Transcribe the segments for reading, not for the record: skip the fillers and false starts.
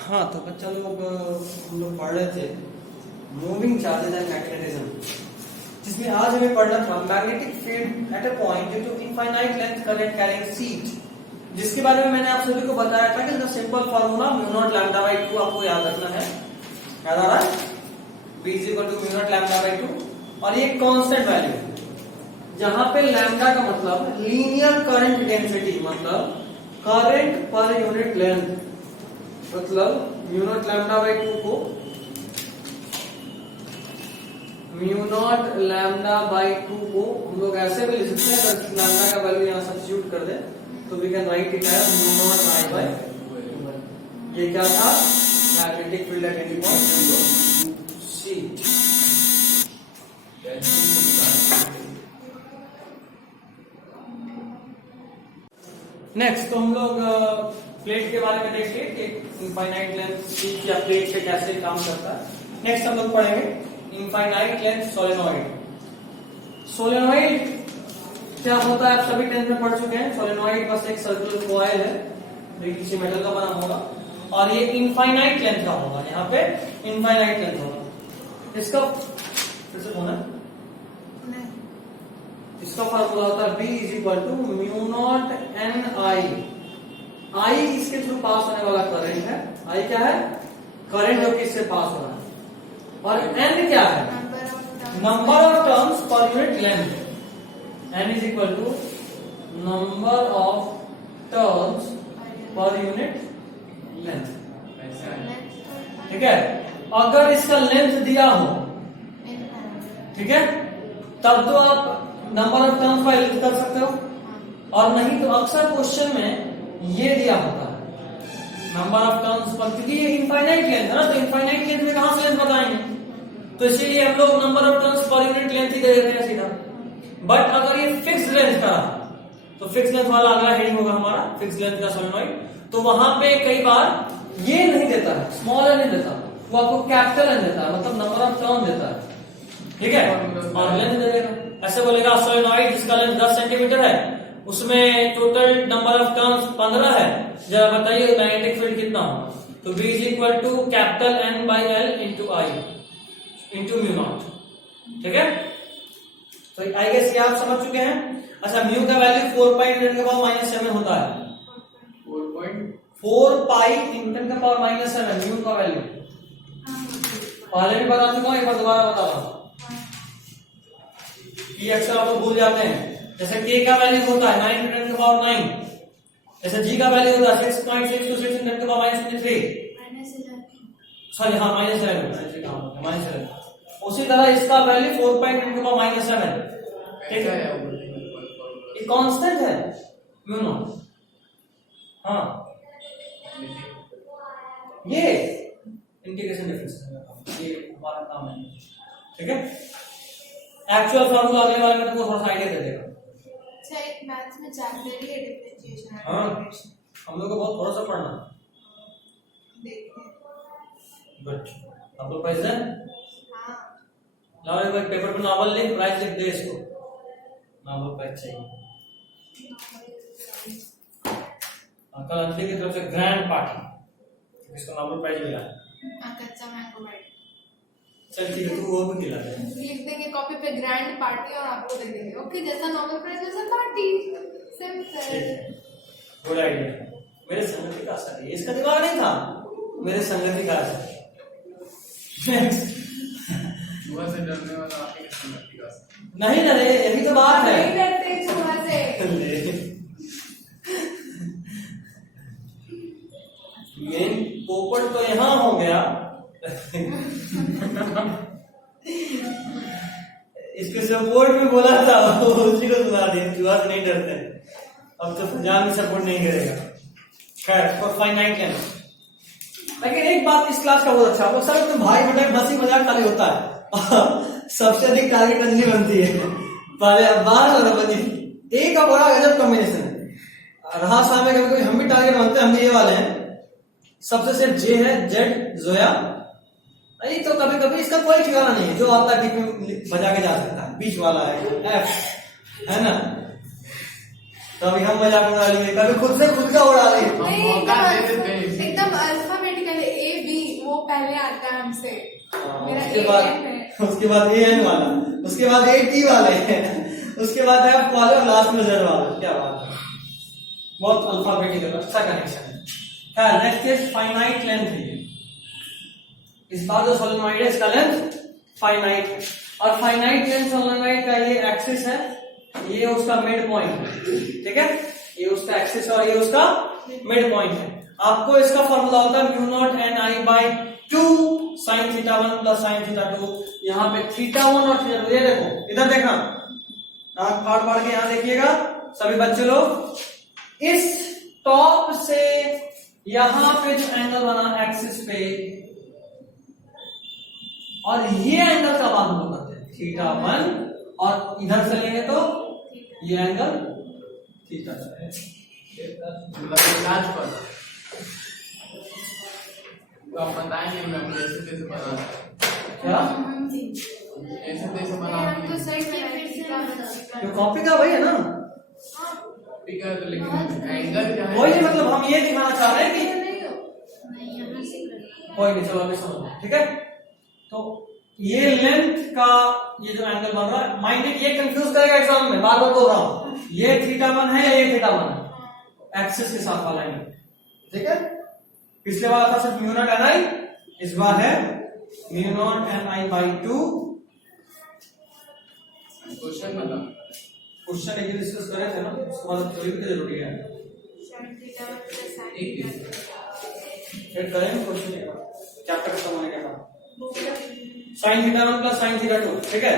हाँ तो बच्चा लोग हम लोग पढ़ रहे थे मूविंग चार्जेस एंड मैग्नेटिज्म, जिसमें आज हमें पढ़ना था magnetic field at a point due to infinite length current carrying sheet, जिसके बारे में मैंने आप सभी को बताया था कि इसका simple formula mu naught lambda by 2 आपको याद रखना है। याद आ रहा है? B is equal to mu naught lambda by 2 और ये कांस्टेंट वैल्यू है, जहां पे लैम्डा का मतलब लीनियर करंट डेंसिटी, मतलब करंट पर यूनिट लेंथ, मतलब म्यू नॉट लैम्डा बाई 2 को म्यू नॉट लैम्डा बाई 2 को हम लोग ऐसे भी लिख सकते हैं, अगर लैम्डा का वैल्यू यहाँ सब्स्टिट्यूट कर दे तो we can write it as mu naught I by 2। ये क्या था? Magnetic field at any point C. Next तो हम लोग प्लेट के बारे में देखेंगे कि इनफाइनाइट लेंथ शीट या प्लेट से कैसे काम करता है। नेक्स्ट हम लोग पढ़ेंगे इनफाइनाइट लेंथ सोलेनॉइड। सोलेनॉइड क्या होता है आप सभी 10th में पढ़ चुके हैं। सोलेनॉइड बस एक सर्कुलर कॉइल है जो किसी मेटल का बना होगा और ये इनफाइनाइट लेंथ का होगा। यहाँ पे इनफाइनाइट लेंथ होगा। इसका फिर से कौन है? इसका फार्मूला होता है B is equal to mu naught n I. I इसके थ्रू पास होने वाला करंट है। आई क्या है? करंट जो कि इससे पास हो रहा है। और N क्या है? नंबर ऑफ टर्न्स पर unit length. N is equal to number of turns पर यूनिट लेंथ। ठीक है, अगर इसका लेंथ दिया हो, ठीक है, तब तो आप number of turns by length कर सकते हो, और नहीं तो अक्सर क्वेश्चन में ये दिया होता है नंबर ऑफ टर्न्स पर, क्योंकि ये इनफाइनाइट लेंथ है ना, तो इनफाइनाइट लेंथ में कहां से लेंथ बताएंगे, तो इसीलिए हम लोग नंबर ऑफ टर्न्स पर यूनिट लेंथ ही दे देते हैं सीधा। बट अगर ये फिक्स लेंथ का तो फिक्स लेंथ वाला अगला हेडिंग होगा हमारा फिक्स लेंथ का सोलेनॉइड, तो वहां पे कई बार ये नहीं देता है, स्मॉल नहीं देता, वो आपको कैपिटल एन देता है, मतलब नंबर ऑफ टर्न देता है। ठीक है, और लेंथ दे देगा। ऐसे बोलेगा सोलेनॉइड जिसका लेंथ 10 सेंटीमीटर है, उसमें टोटल नंबर ऑफ टर्न्स 15 है, जरा बताइए मैग्नेटिक फील्ड कितना होगा, तो B is equal to capital N by L into I into mu naught. ठीक है, तो आई गेस ये आप समझ चुके हैं। अच्छा, म्यू का वैल्यू 4 पाई × 10⁻⁷ होता है। 4 पाई × 10⁻⁷ म्यू का वैल्यू पहले भी बता चुका हूं, एक बार दोबारा बता रहा हूं। ये अक्सर आप लोग भूल जाते हैं। जैसे k का वैल्यू होता है 9 × 10⁻⁹, जैसे g का वैल्यू होता है 6.626 × 10⁻23, सॉरी हाँ -11, उसी तरह इसका वैल्यू 4 पाई × 10⁻⁷। ठीक है, ये कांस्टेंट है म्यू नॉट। हाँ, ये इंटीग्रेशन डिफरेंस है, ये हमारा काम है। ठीक है, एक्चुअल फार्मूला अगले वाले में तुमको थोड़ा सा आइडिया दे देगा। अच्छा, एक मैथ्स में चैप्टर ही है डिफरेंशिएशन एंड हाँ, इंटीग्रेशन। हम लोग को बहुत थोड़ा सा पढ़ना। देखिए, गुड, आप लोग पैसे हाँ, लाओ एक बार पेपर पे नावल लिख, प्राइस लिख दे इसको, नावल प्राइस चाहिए। कल अंजलि की तरफ से ग्रैंड पार्टी, इसको नावल प्राइस मिला है। कच्चा मैंगो बाइट चल ठीक है, तू वो भी दिला दे। लिख देंगे कॉपी पे ग्रैंड पार्टी और आपको दे देंगे। ओके, जैसा नॉर्मल प्राइस वैसा पार्टी, सिंपल। Good idea. मेरे संगति का असर है, इसका दिमाग नहीं था, मेरे संगति का असर। चूहा से डरने वाला आपकी संगति का असर नहीं ना रे, यही तो बात है। नहीं डरते चूहा से। मेन पोपट तो यहाँ हो गया। इसके सपोर्ट में बोला था, उसी को सुना दिया, चूहा से नहीं डरते। अब तो जान सपोर्ट नहीं करेगा। खैर, फॉर फाइनाइट लेंथ। लेकिन एक बात इस क्लास का बहुत अच्छा, वो सर तो भाई बेटा हंसी मजाक खाली होता है, सबसे अधिक टारगेट अंजलि बनती है, पहले 12 बनी। एक का बड़ा गजब कॉम्बिनेशन है। रहा सामने कभी हम भी टारगेट बनते हैं, हम भी ये वाले हैं। सबसे सिर्फ जे है, जेड जोया, नहीं तो कभी कभी इसका कोई ठिकाना नहीं है, जो आता है बीच में बजा के जा सकता है, बीच वाला है एफ, है ना। तो अभी हम मजाक उड़ा लेंगे, कभी खुद से खुद का उड़ा लेंगे। एकदम अल्फाबेटिकल वो पहले आता है हमसे। मेरा उसके AM बाद है। उसके बाद AN वाला, उसके बाद AT वाले, उसके बाद F वाले और लास्ट में Z वाले। क्या बात है, बहुत अल्फाबेटिकल अच्छा कनेक्शन है। खैर नेक्स्ट इज फाइनाइट लेंथ है। इस बार जो सोलेनॉइड है इसका लेंथ फाइनाइट है, और फाइनाइट लेंथ सोलेनॉइड का ये एक्सिस है, ये उसका मिड पॉइंट है, ठीक है, ये उसका एक्सिस और ये उसका मिड पॉइंट है। आपको इसका फॉर्मूला होता है mu naught n I by 2 sine theta 1 plus sine theta 2। यहाँ पे थीटा 1 और थीटा 2, ये देखो इधर देखना, आंख फाड़ फाड़ के यहाँ देखिएगा सभी बच्चे लोग। इस टॉप से यहां पे जो एंगल बना एक्सिस पे, और ये एंगल का बात हम लोग करते हैं थीटा 1, और इधर से लेंगे तो ये एंगल थीटा है। मतलब इलाज पर तो आप बताएंगे, मैं कैसे कैसे बना क्या कैसे कैसे बना तो सही में जो कॉपी का वही है ना, कॉपी का, तो लेकिन एंगल क्या है? वही मतलब हम ये दिखाना चाह रहे हैं कि कोई नहीं, चलो अभी समझो, ठीक है। तो ये लेंथ का ये जो एंगल बन रहा है, माइंडेड ये कंफ्यूज करेगा एग्जाम में, बार बार बोल रहा हूं, ये थीटा 1 है या ये थीटा 1 है, एक्सिस के साथ वाला एंगल, ठीक है। पिछले बार था सिर्फ म्यू नॉट एन आई, इस बार है mu naught n I by 2। Question मतलब क्वेश्चन एक डिस्कस करे थे ना, उसके बाद थोड़ी भी जरूरी है, एक ही फिर करेंगे क्वेश्चन चैप्टर खत्म होने के बाद। Sine theta 1 plus sine theta 2, ठीक है।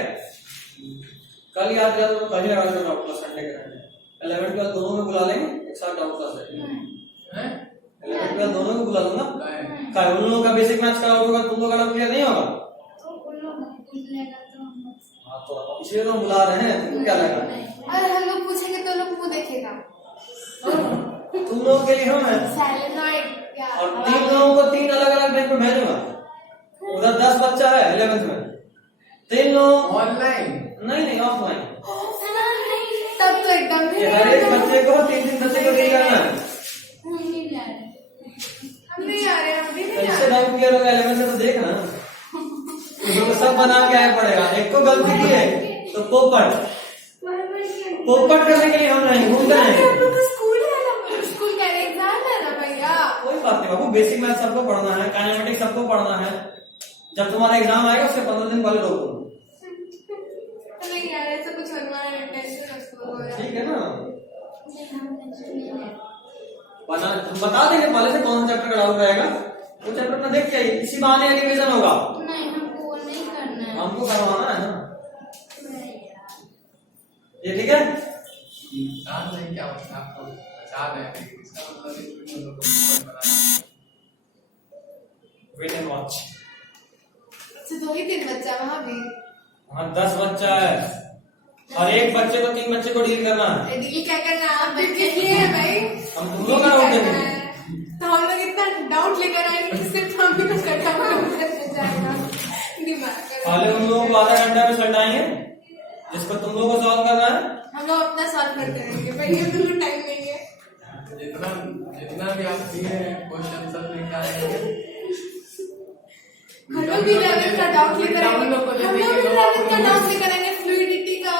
कल याद रहा तो कल ही लगा दो डाउट क्लास संडे के 11 12 दोनों में बुला लेंगे एक साथ डाउट क्लास है। 11 12 दोनों में बुला लूंगा, क्या उन लोगों का बेसिक मैथ्स का डाउट होगा, तुम लोगों का डाउट क्लियर नहीं होगा। हाँ तो इसलिए तो हम बुला रहे हैं, तुमको क्या लगा, अरे हम लोग पूछेंगे तो लोग मुंह देखेगा। तुम लोगों के लिए हम है, सोलेनॉइड क्या, और 3 लोगों को 3 अलग अलग बैंक में भेजूंगा। उधर 10 बच्चा है 11th में, 3 लोग ऑनलाइन नहीं ऑफलाइन, तब तो एकदम भी हर एक बच्चे को 3 बच्चे को डील करना है। हम नहीं आ रहे, हम भी नहीं आ कैसे रहे। डाउट क्लियर होगा 11th में तो देखना, तो सब बना के आया पड़ेगा। एक को गलती की है तो पोपट करने के लिए हम नहीं घूमते हैं। हम लोग को स्कूल है ना, स्कूल का एग्जाम है ना भैया। कोई बात नहीं बाबू, बेसिक मैथ सबको पढ़ना है, काइनेमेटिक्स सबको पढ़ना है। जब तुम्हारा एग्जाम आएगा उससे 15 दिन पहले रोको, नहीं यार ऐसा कुछ बनवाना है, टेंशन उसको। ठीक है ना। बता देंगे पहले से कौन सा चैप्टर का डाउट रहेगा, वो चैप्टर अपना देख के आइए, इसी बहाने रिवीजन होगा। नहीं हमको वो नहीं करना है, हमको करवाना है ना ये, ठीक है। याद नहीं क्या होता आपको याद है, इसका मतलब इस वीडियो को फोकस बनाना। Wait and watch. अच्छा 2 ही 3 बच्चा वहाँ भी, हाँ 10 बच्चा है, और एक बच्चे को 3 बच्चे को डील करना है। डील क्या करना है, आप किस लिए है भाई, हम तुम लोग का डाउट देंगे, तो हम लोग इतना डाउट लेकर आएंगे कि सिर्फ हम ही कुछ करना जाएगा दिमाग। पहले उन लोगों को आधा घंटा में सटाएंगे, जिसको तुम लोगों को सॉल्व करना है हम लोग अपना सॉल्व कर करेंगे, पर ये तो टाइम नहीं है। जितना भी आप दिए क्वेश्चन सब लेकर आएंगे। हम लोग भी 11th का डाउट लेकर आएंगे, हम लोग भी 11th का डाउट लेकर आएंगे, फ्लूइडिटी का,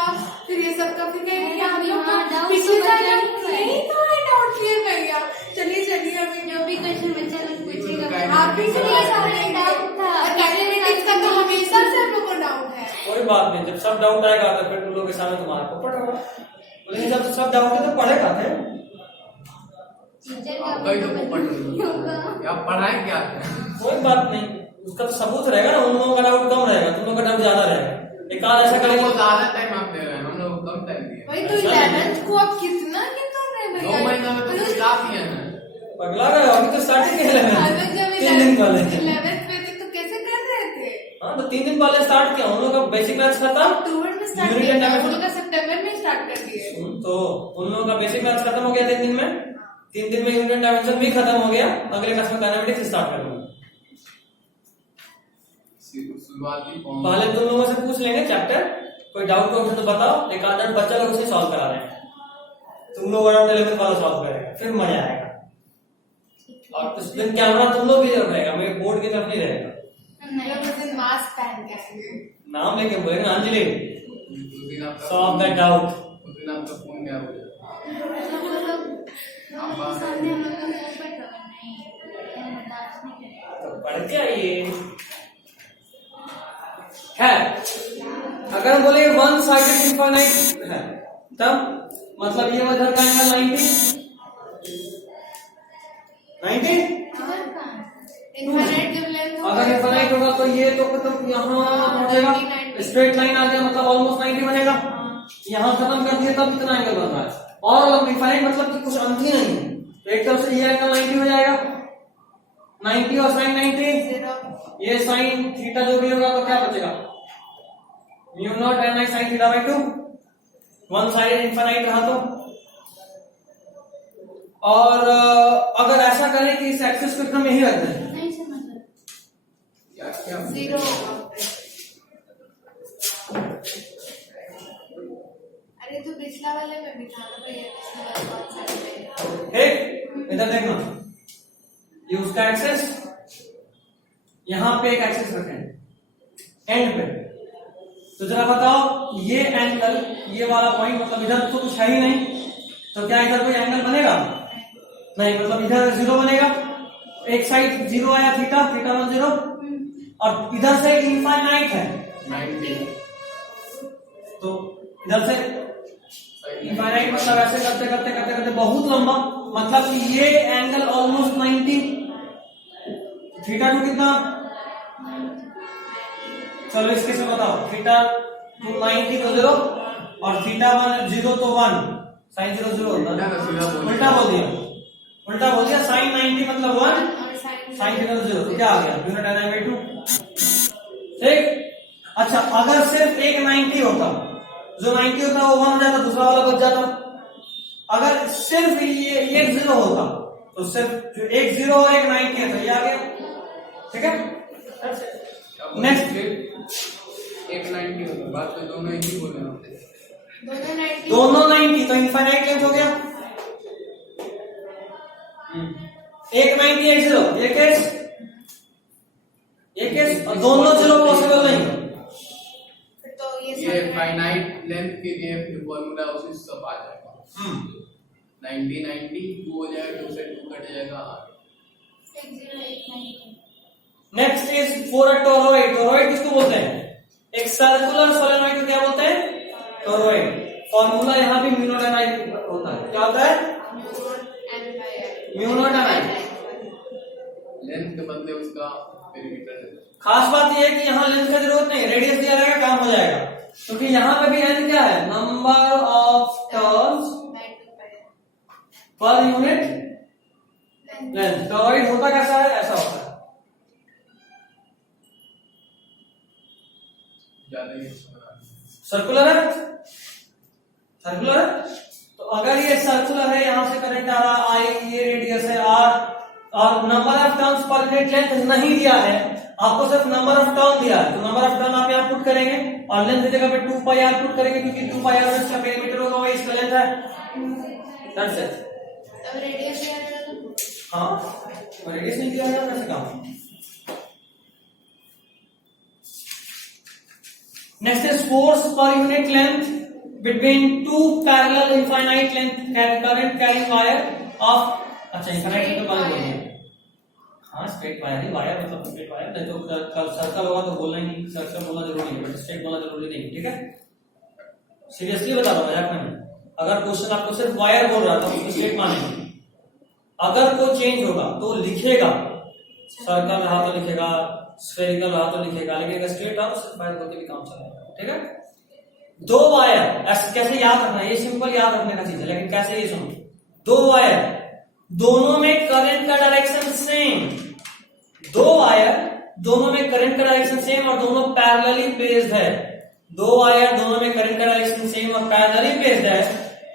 फिर ये सब का, फिर कहेंगे कि हम लोग पिछले साल नहीं तो है डाउट क्लियर कर गया। चलिए चलिए अभी जो भी क्वेश्चन बच्चा लोग पूछेगा, आप भी चलिए सारे डाउट था, और कैलकुलेटिक्स का तो हमेशा से हम लोग को डाउट है। कोई बात नहीं, जब सब डाउट आएगा तो फिर तुम लोग के सामने तुम्हारा को पढ़ेगा, लेकिन जब सब डाउट है तो पढ़ेगा थे। कई लोग पढ़ या पढ़ाएं क्या कोई बात नहीं, उसका तो सबूत रहेगा ना, उन लोगों का डाउट कम रहेगा, तुम लोग का डाउट ज्यादा रहेगा। एक आध ऐसा करेंगे, बहुत ज्यादा टाइम आप दे रहे हैं, हम लोग कम टाइम दिए। वही तो 11th को आप कितना कर रहे हैं 2 महीना में तो काफी है ना, पगला गए, अभी तो स्टार्टिंग है 3 दिन पहले। 11th में थे तो कैसे कर रहे थे? हाँ तो 3 दिन पहले स्टार्ट किया, उन लोग का बेसिक मैथ्स खत्म, अक्टूबर में स्टार्ट यूनिट किया एंड था, डायमेंशन। उन लोग का सितंबर में स्टार्ट कर दिए। तो उन लोगों का बेसिक मैथ्स खत्म हो गया 3 दिन में, 3 दिन में यूनिट एंड डायमेंशन भी खत्म हो गया, अगले क्लास में काइनेमेटिक्स स्टार्ट करूंगा। शुरुआती फॉर्म पहले तुम लोगों से पूछ लेंगे चैप्टर, कोई डाउट हो तो बताओ, एक आधा बच्चा लोग उसे सॉल्व करा रहे हैं, तुम लोग अराउंड 11th वाला सॉल्व करेगा, फिर मजा आएगा। और उस दिन कैमरा तुम लोग भी जरूर रहेगा, मेरे बोर्ड की तरफ नहीं रहेगा। नाम लेके बोलेंगे ना, अंजलि उस दिन आपका सॉल्व दैट डाउट। उस दिन आपका फोन गया मुझे। पढ़ के आइए। है अगर हम बोले वन साइडेड इनफाइनाइट है तब मतलब ये इधर का एंगल 90 इनफाइनाइट जब लेंथ अगर इनफाइनाइट होगा तो ये तो मतलब यहाँ हो जाएगा, स्ट्रेट लाइन आ गया मतलब ऑलमोस्ट 90 बनेगा। यहाँ खत्म कर दिया तब कितना एंगल बन रहा है, और इनफाइनाइट मतलब कि कुछ अंत ही नहीं है, तो एक तरफ से ये एंगल 90 हो जाएगा, 90 और साइन 90, ये साइन थीटा जो भी होगा तो क्या बचेगा, mu naught n I sine theta by 2, one side infinite रहा तो। और अगर ऐसा करें कि इस एक्सिस को एकदम यही रख दें, क्या जीरो अरे तो पिछला वाले में भी था ना भैया, पिछला वाला कौन सा है? ठीक इधर देखना, ये उसका एक्सेस, यहां पे एक एक्सेस रखें एंड पे, तो जरा बताओ ये एंगल, ये वाला पॉइंट मतलब इधर तो कुछ है ही नहीं, तो क्या इधर कोई एंगल बनेगा नहीं, मतलब इधर जीरो बनेगा, एक साइड जीरो आया थीटा, थीटा 1 0, और इधर से इनफाइनाइट है 90, तो इधर से इनफाइनाइट मतलब ऐसे करते करते करते करते बहुत लंबा, मतलब कि ये एंगल ऑलमोस्ट 90, थीटा 2 कितना, चलो इसके से बताओ, थीटा 2 90 तो 0 और थीटा 1 0 तो 1, साइन 0 0 उल्टा बोल दिया, साइन 90 मतलब 1, साइन 0 0, तो क्या आ गया यूनिट एन बाई 2। ठीक, अच्छा अगर सिर्फ एक 90 होता, जो 90 होता वो 1 हो जाता, दूसरा वाला बच जाता, अगर सिर्फ ये एक 0 होता तो सिर्फ जो एक 0 और एक 90 है तो ये आ गया, ठीक है। नेक्स्ट एक 90 होगा, बात तो दोनों एक ही बोले होते, दोनों 90 तो इनफाइनाइट लेंथ हो गया, एक 90 एक 0, एक केस और दोनों 0 पॉसिबल नहीं, तो ये फाइनाइट लेंथ के लिए फॉर्मूला उसी सब आ जाएगा, 90 90 2 हो जाएगा, 2 से 2 कट जाएगा। Next is for a toroid, toroid किसको बोलते हैं, एक सर्कुलर सोलेनॉइड को क्या बोलते हैं, टोरॉइड। फॉर्मूला यहाँ भी म्यू नॉट एन आई होता है, क्या होता है म्यू नॉट एन आई, लेंथ के बदले उसका पेरीमीटर है। खास बात यह है कि यहाँ लेंथ का जरूरत नहीं, रेडियस दिया रहेगा काम हो जाएगा, क्योंकि यहाँ पे भी एन क्या है, नंबर ऑफ टर्न्स पर यूनिट लेंथ। टोरॉइड होता कैसा है, ऐसा होता है, सर्कुलर है, सर्कुलर है, तो अगर ये सर्कुलर है, यहां से करंट आ रहा आई, ये रेडियस है आर, और नंबर ऑफ टर्न्स पर यूनिट लेंथ नहीं दिया है, आपको सिर्फ नंबर ऑफ टर्न दिया है, तो नंबर ऑफ टर्न आप यहाँ पुट करेंगे और लेंथ की जगह पे 2 पाई आर पुट करेंगे, क्योंकि 2 पाई आर इसका पेरीमीटर होगा, वही इसका लेंथ है, दैट्स इट। अब रेडियस दिया जाएगा तो हाँ रेडियस नहीं दिया जाएगा कैसे काम। नेक्स्ट इज फोर्स पर unit length between two parallel infinite length current carrying wire of, अच्छा infinite तो बात बोलिए, हाँ स्ट्रेट वायर ही, वायर मतलब स्ट्रेट वायर, नहीं तो सर्कल होगा तो बोलना ही नहीं, सर्कल बोलना जरूरी नहीं, स्ट्रेट बोलना जरूरी नहीं, ठीक है। सीरियसली बता रहा हूँ, मजाक में नहीं, अगर क्वेश्चन आपको सिर्फ वायर बोल रहा था उसको स्ट्रेट मानेंगे, अगर कोई चेंज होगा तो लिखेगा, सर्कल रहा तो लिखेगा, स्फेरिकल रहा तो लिखेगा, लेकिन अगर स्ट्रेट रहा तो सिर्फ वायर बोल के भी काम चलेगा, ठीक है। दो वायर, कैसे याद रखना, ये सिंपल याद रखने का चीज है, लेकिन कैसे ये सुनो, दो वायर दोनों में करंट का डायरेक्शन सेम, दो वायर दोनों में करंट का डायरेक्शन सेम और दोनों पैरेलली प्लेस्ड है, दो वायर दोनों में करंट का डायरेक्शन सेम और पैरेलली प्लेस्ड है,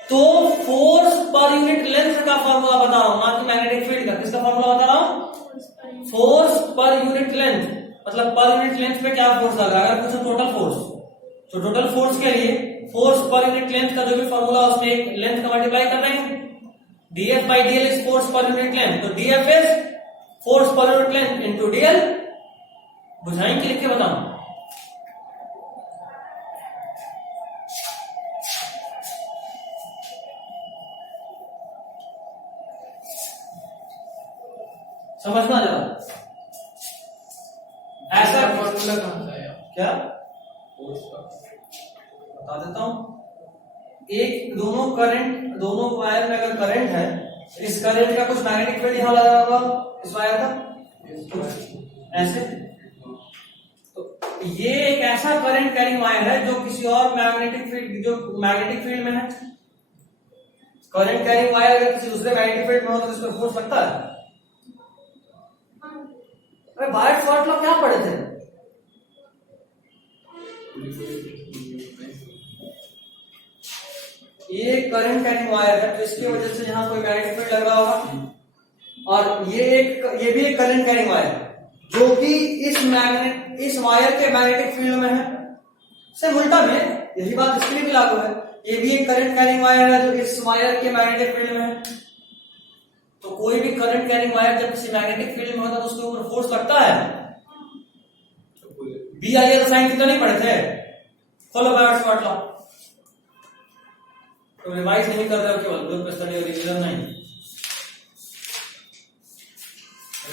तो फोर्स पर यूनिट लेंथ का फॉर्मूला बता रहा हूं, ना कि मैग्नेटिक फील्ड का, किसका फॉर्मूला बता रहा हूं, फोर्स पर यूनिट लेंथ, मतलब पर यूनिट लेंथ पे क्या फोर्स लगा, अगर पूछो टोटल फोर्स, तो टोटल फोर्स के लिए फोर्स पर यूनिट लेंथ का जो भी फॉर्मूला उसमें एक लेंथ का मल्टीप्लाई कर रहे हैं, df by dl is force पर यूनिट लेंथ, तो df इज फोर्स पर यूनिट लेंथ इनटू dl, बुझाएंगे लिख के बताऊं, समझना जरा, ऐसा फॉर्मूला कहाँ से आया? क्या फोर्स का बता देता हूं। एक दोनों वायर में अगर करंट है, इस करंट का कुछ मैग्नेटिक फील्ड यहां लगा होगा इस वायर का, ऐसे। तो ये एक ऐसा करंट कैरिंग वायर है जो किसी और मैग्नेटिक फील्ड में है। करंट कैरिंग वायर अगर किसी दूसरे मैग्नेटिक फील्ड में हो तो इस पर फोर्स लगता है। अरे बायर्स शॉर्ट लॉ क्या पढ़े थे? ये करंट कैरिंग वायर है, तो इसकी वजह से यहां कोई मैग्नेटिक फील्ड लग रहा होगा, और ये भी एक करंट कैरिंग वायर है जो कि इस वायर के मैग्नेटिक फील्ड में है। सिर्फ उल्टा में यही बात इसके लिए भी लागू है। ये भी एक करंट कैरिंग वायर है जो इस वायर के मैग्नेटिक फील्ड में है। तो कोई भी करंट कैरिंग वायर जब किसी मैग्नेटिक फील्ड में होता है तो उसके ऊपर फोर्स लगता है। बी आई का साइन कितना नहीं पढ़े थे? खोलो बायर्स शॉर्ट लॉ। तो रिवाइज नहीं कर रहे हो, केवल ग्रुप स्टडी और रिवीजन नहीं।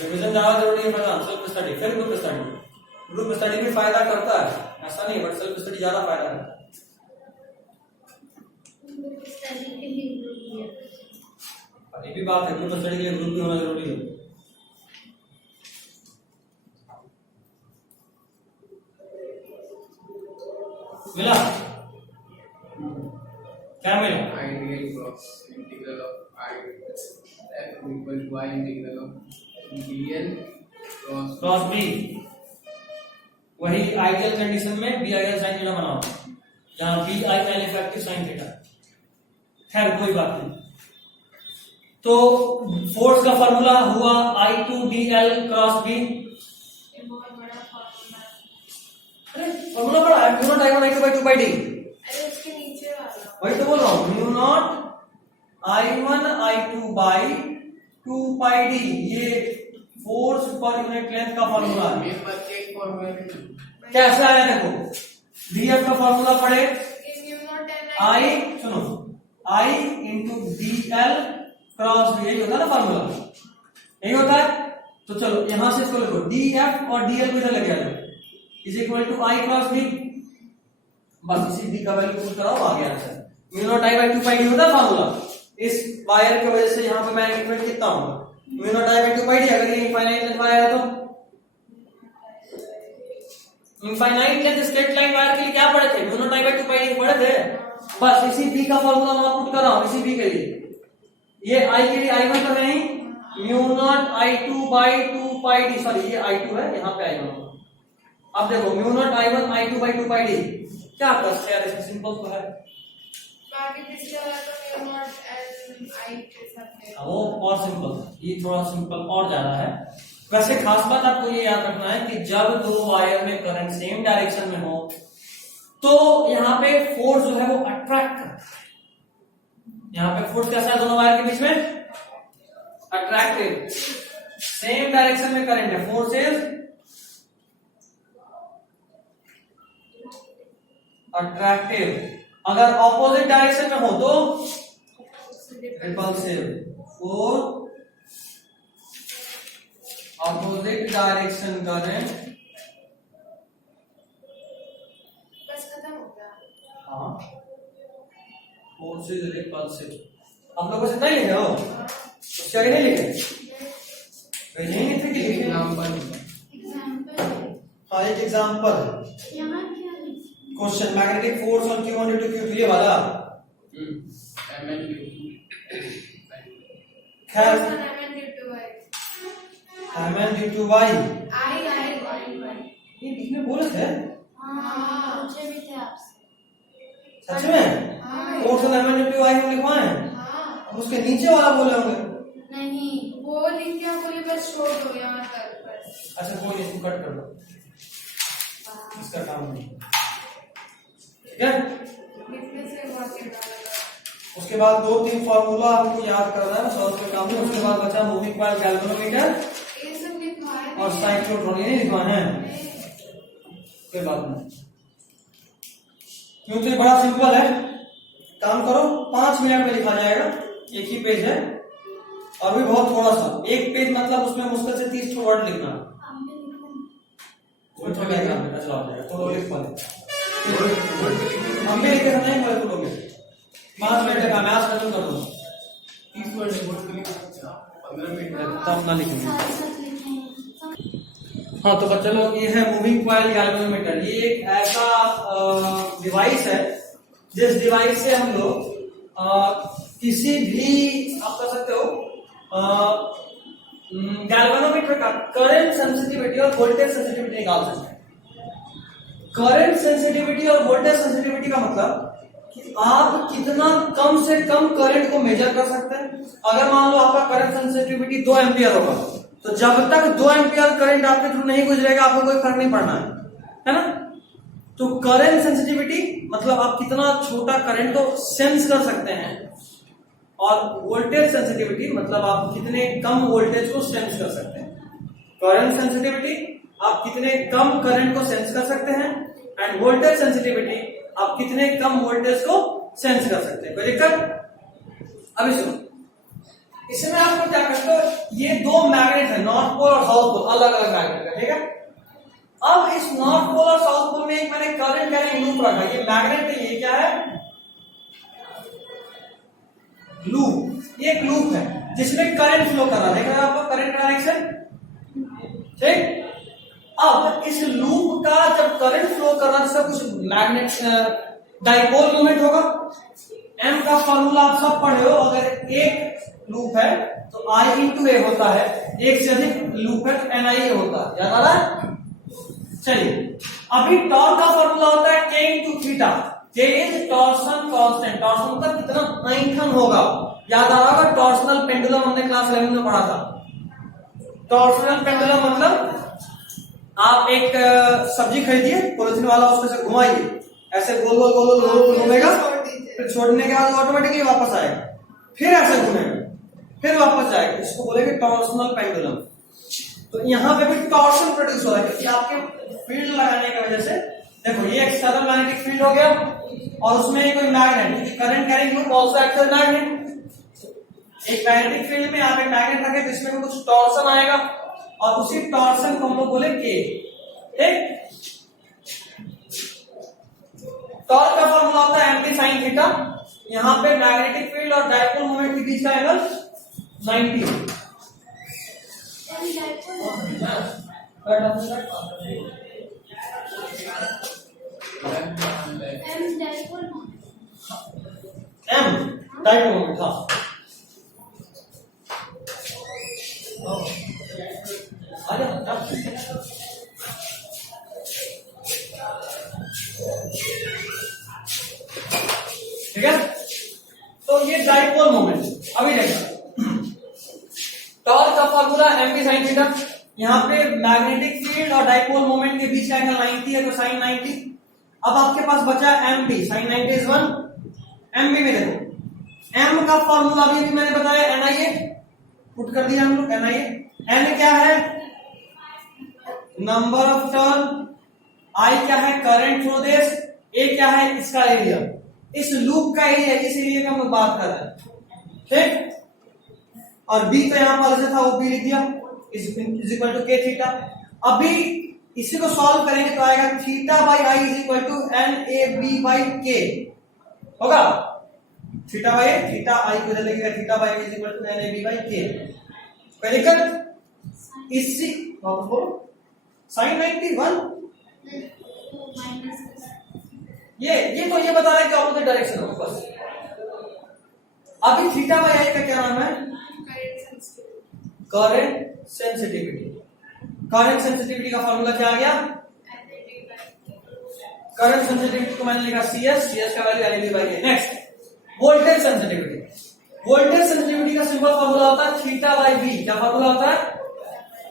रिवीजन ज्यादा जरूरी है, पता सेल्फ स्टडी फिर ग्रुप स्टडी। ग्रुप स्टडी भी फायदा करता है, ऐसा नहीं, बट सेल्फ स्टडी ज्यादा फायदा करता है। ये भी बात है, ग्रुप स्टडी के लिए ग्रुप भी होना जरूरी है। मिला क्या मिला? Ideal cross integral of I f equal to I integral of d l cross b. वही आइडियल कंडीशन में बी आइडियल साइन थीटा बनाओ, जहां b I l effective sine theta. खैर कोई बात नहीं। तो फोर्स का फॉर्मूला हुआ I two d l cross b. Formula पढ़ा है, mu naught I one I two by two by d. अरे उसके नीचे वाला वही तो बोल रहा हूं, mu naught I one I two by two pi D. ये फोर्स पर यूनिट लेंथ का फॉर्मूला है। मेरे पास एक फॉर्मूला कैसे आया देखो, डीएफ का फॉर्मूला पढ़े, आई सुनो I into d l cross b, यही होता है ना फॉर्मूला, यही होता है। तो चलो यहां से इसको लिखो, डी एफ और डी एल को इधर लग गया is equal to I cross B. बस इसी डी का वैल्यू पुट कराओ, आ गया answer. Mu naught I by two pi d होता है फॉर्मूला। इस वायर की वजह से यहां पे मैग्नेटिक फील्ड कितना होगा? Mu naught I by two pi D. अगर ये इनफाइनाइट लेंथ वायर है तो infinite length straight line wire के लिए क्या पढ़े थे? Mu naught I by two pi D पढ़े थे। बस इसी बी का फॉर्मूला वहां पुट कराओ, इसी बी के लिए। ये आई के लिए आई वन तो नहीं, mu naught I two by two pi D, sorry ये आई टू है, यहाँ पे आई वन। अब देखो mu naught I one I two by two pi D, क्या कर यार, इसमें सिंपल तो है। बाकी पिछले वाला तो म्यू नॉट एल आई के साथ है, वो और सिंपल, ये थोड़ा सिंपल और ज्यादा है। वैसे खास बात आपको ये याद रखना है कि जब दो वायर में करंट सेम डायरेक्शन में हो तो यहाँ पे फोर्स जो है वो अट्रैक्ट करता है। यहाँ पे फोर्स कैसा है दोनों वायर के बीच में? अट्रैक्टिव। सेम डायरेक्शन में करंट है, फोर्स इज अट्रैक्टिव। अगर ऑपोजिट डायरेक्शन में हो तो repulsive. Four opposite direction current, बस खत्म हो गया। हाँ, फोर्स इज रिपल्सिव। आप लोगों से नहीं लिखे हो? उसके आगे नहीं लिखे? यही नहीं थे कि लिखे? एग्जांपल हाँ, एक example question, magnetic force on Q1 due to Q3 ये वाला। खैर Mn due to Y, आई ये बीच में बोले थे हाँ मुझे भी थे आपसे। सच में? हाँ force on Mn due to Y हम लिखवाए हैं। हाँ अब उसके नीचे वाला बोले होंगे। नहीं वो लिख क्या बोले, बस छोड़ दो यहाँ तक बस। अच्छा कोई नहीं, इसको कट कर दो, इसका काम नहीं, ठीक है। लिखने से बहुत के उसके बाद 2-3 फार्मूला हमको याद करना है, सॉल्व के काम में। उसके बाद बचा मूविंग कॉइल, गैल्वेनोमीटर ये सब लिखवाए और साइक्लोट्रॉन, ये लिखवाना है, कोई बात नहीं। क्योंकि ये बड़ा सिंपल है, काम करो 5 मिनट में लिखा जाएगा, एक ही पेज है और भी बहुत थोड़ा सा, एक पेज मतलब उसमें मुश्किल से 30 वर्ड लिखना है। वो छोटा काम है, चला जाएगा तो लिख पाए हम भी लिखे नहीं बोले तो लोग 5 मिनट का मैं आज खत्म कर दूंगा। 30 वर्ड बोर्ड के लिए 15 मिनट तब ना लिखेंगे। हाँ तो बच्चे लोग, ये है मूविंग कॉइल गैल्वेनोमीटर। ये एक ऐसा डिवाइस है जिस डिवाइस से हम लोग किसी भी, आप कह सकते हो, गैल्वेनोमीटर का करंट सेंसिटिविटी और वोल्टेज सेंसिटिविटी निकाल सकते हैं। करंट सेंसिटिविटी और वोल्टेज सेंसिटिविटी का मतलब कि आप कितना कम से कम करंट को मेजर कर सकते हैं। अगर मान लो आपका करंट सेंसिटिविटी 2 एम्पियर होगा, तो जब तक 2 एम्पियर करंट आपके थ्रू नहीं गुजरेगा आपको कोई फर्क नहीं पड़ना है ना। तो करंट सेंसिटिविटी मतलब आप कितना छोटा करंट को सेंस कर सकते हैं, और वोल्टेज सेंसिटिविटी मतलब आप कितने कम वोल्टेज को सेंस कर सकते हैं। करंट सेंसिटिविटी आप कितने कम करंट को सेंस कर सकते हैं, एंड वोल्टेज सेंसिटिविटी आप कितने कम वोल्टेज को सेंस कर सकते हैं। कोई दिक्कत? अभी सुनो, इसमें आपको क्या करते हो, ये 2 मैग्नेट है, नॉर्थ पोल और साउथ पोल, अलग अलग मैग्नेट है, ठीक है। अब इस नॉर्थ पोल और साउथ पोल में एक मैंने करंट कैरिंग लूप रखा। ये मैग्नेट है, ये क्या है, लूप। ये एक लूप है जिसमें करंट फ्लो कर रहा है, देख रहे हैं आपको करंट कनेक्शन, ठीक। अब इस लूप का जब करंट फ्लो कर रहा है, कुछ मैग्नेट डाइपोल मोमेंट होगा। एम का फॉर्मूला आप सब पढ़े हो, अगर एक लूप है तो आई इंटू ए होता है, एक से अधिक लूप है तो एन आई ए होता है, याद आ रहा है। चलिए, अभी टॉर्क का फॉर्मूला होता है के इंटू थीटा। के इज टॉर्सन कांस्टेंट। टॉर्सन मतलब कितना ऐंठन होगा, याद आ रहा होगा, टॉर्सनल पेंडुलम हमने क्लास 11 में पढ़ा था। टॉर्सनल पेंडुलम मतलब आप एक सब्जी खरीदिए, पॉलिथीन वाला उसमें से घुमाइए, ऐसे गोल गोल गोल गोल गोल घूमेगा, फिर छोड़ने के बाद ऑटोमेटिकली वापस आएगा, फिर ऐसे घूमेगा, फिर वापस जाएगा। इसको बोलेंगे टॉर्सनल पेंडुलम। तो यहाँ पे भी टॉर्सन प्रोड्यूस हो रहा है क्योंकि आपके फील्ड लगाने की वजह से। देखो, ये एक सरल मैग्नेटिक फील्ड हो गया और उसमें कोई magnet, current carrying loop also act as magnet. एक मैग्नेटिक फील्ड में आप एक मैग्नेट रखें जिसमें कुछ टॉर्सन आएगा, और उसी टॉर्सन को हम लोग बोले के, ठीक। टॉर्क का फॉर्मूला होता है एम साइन थीटा। यहाँ पे मैग्नेटिक फील्ड और डाइपोल मोमेंट के बीच का एंगल 90। एम डाइपोल मोमेंट, हाँ। ठीक है, तो ये डाइपोल मोमेंट। अभी देखो, टॉर्क का formula M P sine theta. यहाँ पे मैग्नेटिक फील्ड और डाइपोल मोमेंट के बीच का एंगल 90 है, तो साइन 90। अब आपके पास बचा M B, sine 90 is 1। M B में देखो, एम का फॉर्मूला अभी मैंने बताया एन आई ए, पुट कर दिया हम लोग एन आई ए। एन क्या है, नंबर ऑफ टर्न, आई क्या है, करंट थ्रू दिस, ए क्या है, इसका एरिया, इस लूप का एरिया, इस एरिया का हम लोग बात कर रहे हैं, ठीक। और बी तो यहां पर से था, वो बी लिख दिया, is equal to K theta. अभी इसी को सॉल्व करेंगे तो आएगा theta by I is equal to N A B by K होगा। थीटा बाई थीटा आई को लिखेगा theta by is equal to N A B by K. कोई दिक्कत? इसी वापस बोलो, साइन 91 ये तो ये बता रहा है कि ऑपोजिट डायरेक्शन होगा बस। अभी थीटा बाई आई का क्या नाम है, करंट सेंसिटिविटी। करंट सेंसिटिविटी का फॉर्मूला क्या आ गया, करंट सेंसिटिविटी को मैंने लिखा CS, CS का वैल्यू एन बाई के। Next, voltage sensitivity. Voltage sensitivity का सिंपल फॉर्मूला होता है थीटा बाई बी। क्या फॉर्मूला होता है,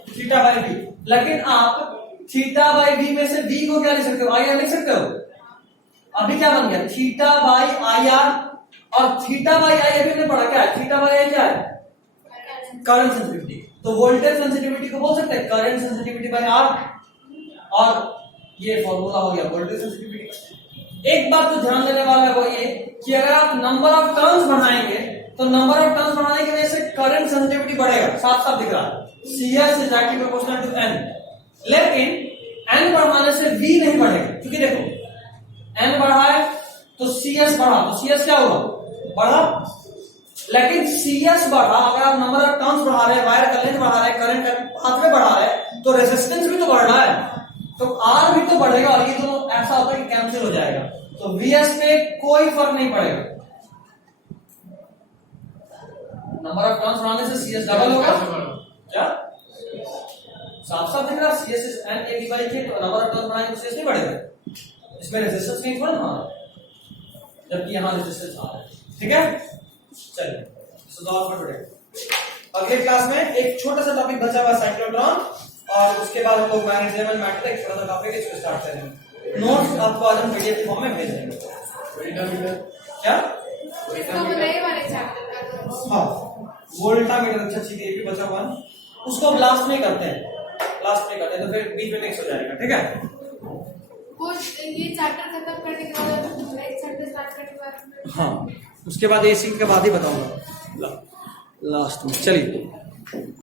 थीटा बाई बी। लेकिन आप थीटा बाई बी में से बी को क्या लिख सकते हो, आई आर लिख सकते हो। अभी क्या बन गया, थीटा बाई आई आर, और थीटा बाई आई अभी हमने पढ़ा क्या है, थीटा बाई आई क्या है, करंट सेंसिटिविटी। तो वोल्टेज सेंसिटिविटी को बोल सकते हैं करंट सेंसिटिविटी बाई आर, और ये फॉर्मूला हो गया वोल्टेज सेंसिटिविटी। एक बात तो ध्यान देने वाला है वो ये कि अगर आप नंबर ऑफ टर्न्स बढ़ाएंगे तो तो नंबर ऑफ टर्न्स बढ़ाने की वजह से करंट सेंसिटिविटी बढ़ेगा, साफ साफ दिख रहा है। CS is directly proportional to N। लेकिन N बढ़ाने से V नहीं बढ़ेगा, क्योंकि देखो N बढ़ा है तो CS बढ़ा, तो CS क्या होगा, बढ़ा। लेकिन CS बढ़ा, अगर आप नंबर ऑफ टर्न्स बढ़ा रहे हैं, वायर का लेंथ बढ़ा रहे हैं, करंट का पाथवे बढ़ा रहे हैं, तो रेजिस्टेंस भी तो बढ़ रहा है, तो R भी तो बढ़ेगा, और ये दोनों ऐसा होता है कि कैंसिल हो जाएगा, तो VS पे कोई फर्क नहीं पड़ेगा। नंबर ऑफ टर्न्स बढ़ाने से CS डबल होगा, क्या साफ साफ दिख रहा है। CS is N A by K, तो नंबर ऑफ टर्न्स बढ़ाएंगे तो CS नहीं बढ़ेगा, इसमें रेजिस्टेंस नहीं थोड़ा ना, जबकि यहाँ रेजिस्टेंस आ रहा है। ठीक है, चलिए सुधार पर टुडे। अगले क्लास में एक छोटा सा टॉपिक बचा हुआ साइक्लोट्रॉन, और उसके बाद हम लोग मैग्नेटिज्म एंड मैटर एक छोटा सा टॉपिक इसको स्टार्ट करेंगे। नोट्स आपको आज हम पीडीएफ फॉर्म में भेज देंगे। क्या तो नए वाले चैप्टर का हाँ, वोल्टामीटर अच्छा ठीक है, ये भी बचा हुआ है, उसको अब लास्ट में करते हैं, लास्ट में करते हैं तो फिर बीच में मिक्स हो जाएगा। ठीक है, वो ये चैप्टर खत्म करने के बाद नेक्स्ट चैप्टर स्टार्ट करने के बाद हाँ उसके बाद एसी के बाद ही बताऊंगा लास्ट में। चलिए।